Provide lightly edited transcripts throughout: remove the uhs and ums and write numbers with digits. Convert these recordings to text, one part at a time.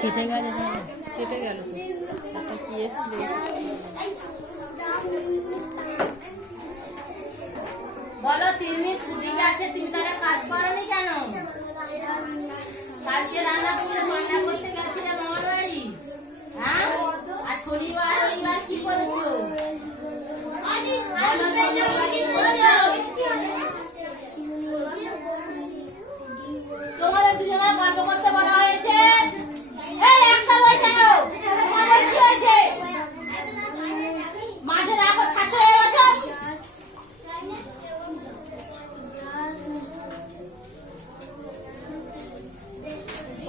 কেটে গেছে, কেটে গেল তো কি এসবে। বলো 3 মিনিট ছুটি আছে, তুমি তারা কাজ করোনি কেন? কালকে রান্না করতে গেছিলে মামার বাড়ি, হ্যাঁ? আর শনিবার রবিবার কি করেছো? বলো শনিবার কি করেছো? তোমাদের দুজনের গল্প করতে বলা হয়েছে। এই একটা বই কেন? তোমার কি হয়েছে? মাঝে রাখো, ছাত্র হয়ে বসো।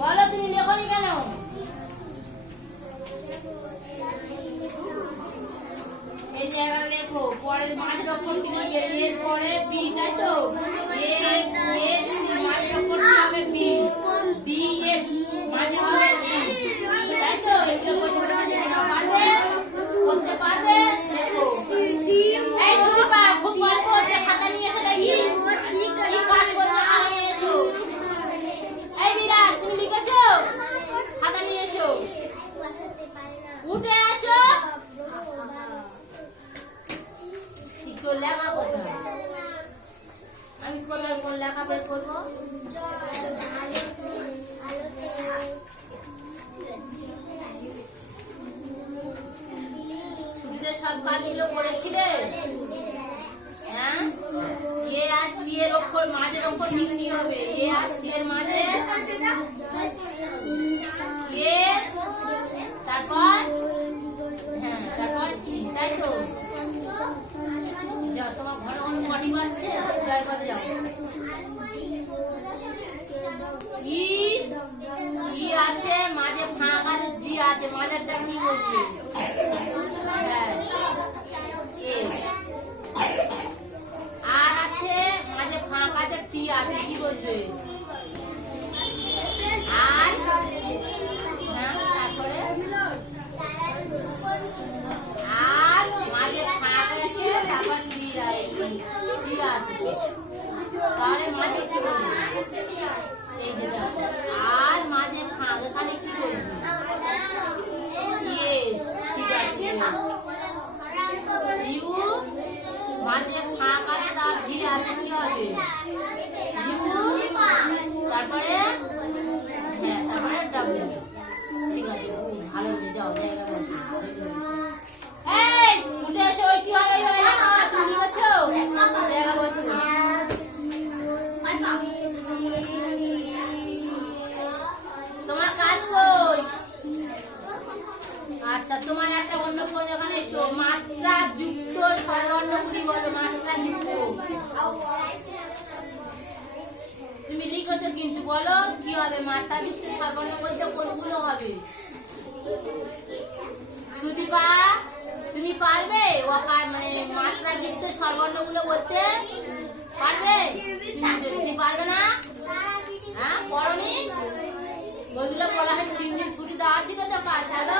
বলো তুমি লেখনি কেন? এই যে এবার লেখো, পরের মাঝের অক্ষর কি নিয়ে এর পরে বি, তাই তো? এ এস মাঝের অক্ষর কি হবে? বি। ডি এ মাঝে হবে ই, তাই তো? এগুলো বলতে পারবে? করতে পারবে? লেখো। এই সুপা, খুব গল্প হচ্ছে, খাতা নিয়ে এসো দেখি। কি কাজ করবে? খাতা নিয়ে এসো। এই বিরাজ, তুমি লিখেছো? খাতা নিয়ে এসো। উঠে আসো। কি করে লেখা কোথায়? আমি কোথায় কোন লেখা বের করবো? ছুটিতে সব কাজগুলো করেছিলে? হ্যাঁ? এ আর সি এর অক্ষর মাঝের অক্ষর লিখতে হবে। এ আর সি এর মাঝে এ, তারপর হ্যাঁ, তারপর সি, তাই তো? যাও, তোমার ঘরে অনেক পটি পাচ্ছে, জয় করে যাও। ই ই আছে, মাঝে ফাঁক আছে, জি আছে, মাঝেরটা কি বসবে? হ্যাঁ, এস। আর আছে, মাঝে ফাঁক আছে, টি আছে, কি বসবে? আর হ্যাঁ, তারপরে আর মাঝে ফাঁক আছে, তারপর টি আছে, তাহলে মাঝে কি বলবে? এই যে দেখো, আর মাঝে ফাঁক, এখানে কি বলবে? ইয়েস, ঠিক আছে। ইউ মাঝে ফাঁক আছে, তার ভি আছে, কি হবে? ইউ, তারপরে হ্যাঁ, তারপরে ডাব্লিউ। ঠিক আছে, ভালো হয়ে যাও, জায়গা বসো। এই উঠে এসো, কি হবে? তুমি লিখেছো? জায়গা বসো। তোমার কাজ কই? আচ্ছা, তোমার একটা অন্য প্রয়োজন এসো। মাত্রা যুক্ত স্বরবর্ণগুলি বলো। মাত্রা যুক্ত তুমি লিখেছো কিন্তু, বলো কি হবে? মাত্রা যুক্ত স্বরবর্ণ বলতে কোনগুলো হবে? সুদীপা, তুমি পারবে? মানে মাত্রা যুক্ত স্বরবর্ণগুলো বলতে পারবে? তুমি পারবে না? হ্যাঁ, পড়নি? ওইগুলো পড়া হয়, 3 দিন ছুটি দেওয়া ছিল তো কাজ। হলো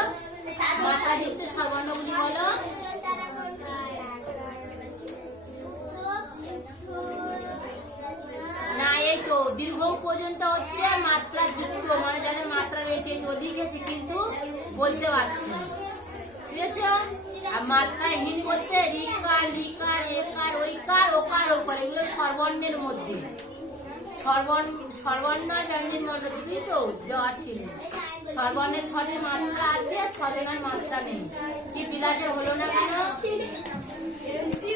মাত্রা যুক্ত স্বরবর্ণগুলি বলো। না, এই তো দীর্ঘ পর্যন্ত হচ্ছে মাত্রা যুক্ত, মানে যাদের মাত্রা রয়েছে, এই তো লিখেছি কিন্তু বলতে পারছি না, ঠিক আছে? আর মাত্রায় হীন বলতে রিকার, লিকার, একার, ওইকার, ওকার, ওকার, এগুলো স্বরবর্ণের মধ্যে। স্বরবর্ণ আর ব্যঞ্জন বর্ণ দুটোই তো দেওয়া ছিল। স্বরবর্ণের 6টি মাত্রা আছে, 6জনের মাত্রা নেই। কি বিলাসের হলো না কেন?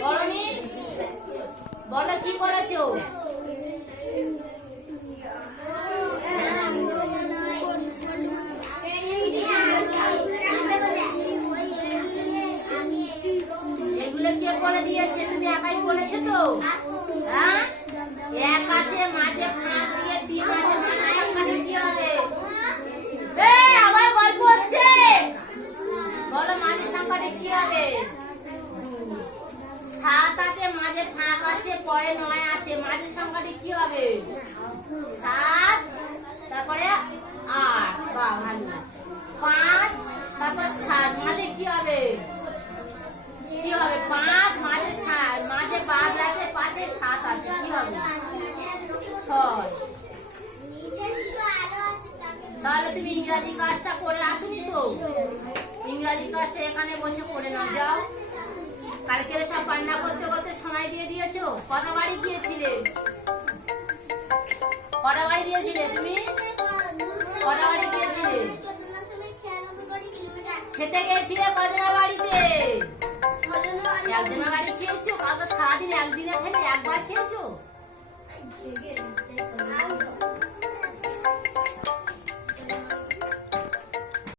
করনি? বলো কি করেছো? এগুলো কে করে দিয়েছে? তুমি একাই করেছো তো? হ্যাঁ, এক আছে, মাঝে ফাঁক দিয়ে 3 আছে, মাঝে সংখ্যাটা কি হবে? এই আবার গল্প হচ্ছে, বলো মাঝে সংখ্যাটা কি হবে? 2। 7 আছে, মাঝে ফাঁক আছে, পরে 9 আছে, মাঝে সংখ্যাটা কি হবে? 7, তারপরে 8। বাহ, ভালো। 5, তারপর 7, মাঝে কি হবে? কি হবে? 5 মাঝে 7, মাঝে বাদ আছে, পাশে 7 আছে, কি হবে? 6। তাহলে তুমি ইংরাজি কাজটা করে আসুনি তো? ইংরাজি কাজটা এখানে বসে করে নাও, যাও। কালকে সব রান্না করতে করতে সময় দিয়ে দিয়েছো। কটা বাড়ি গিয়েছিলে? কটা বাড়ি গিয়েছিলে তুমি? কটা বাড়ি গিয়েছিলে? খেতে গেছিলে কজনের বাড়িতে? একজনের বাড়ি খেয়েছো? কালকে সারাদিন একদিনে খেলে একবার খেয়েছো?